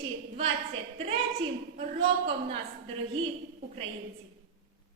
2023 роком нас, дорогі українці!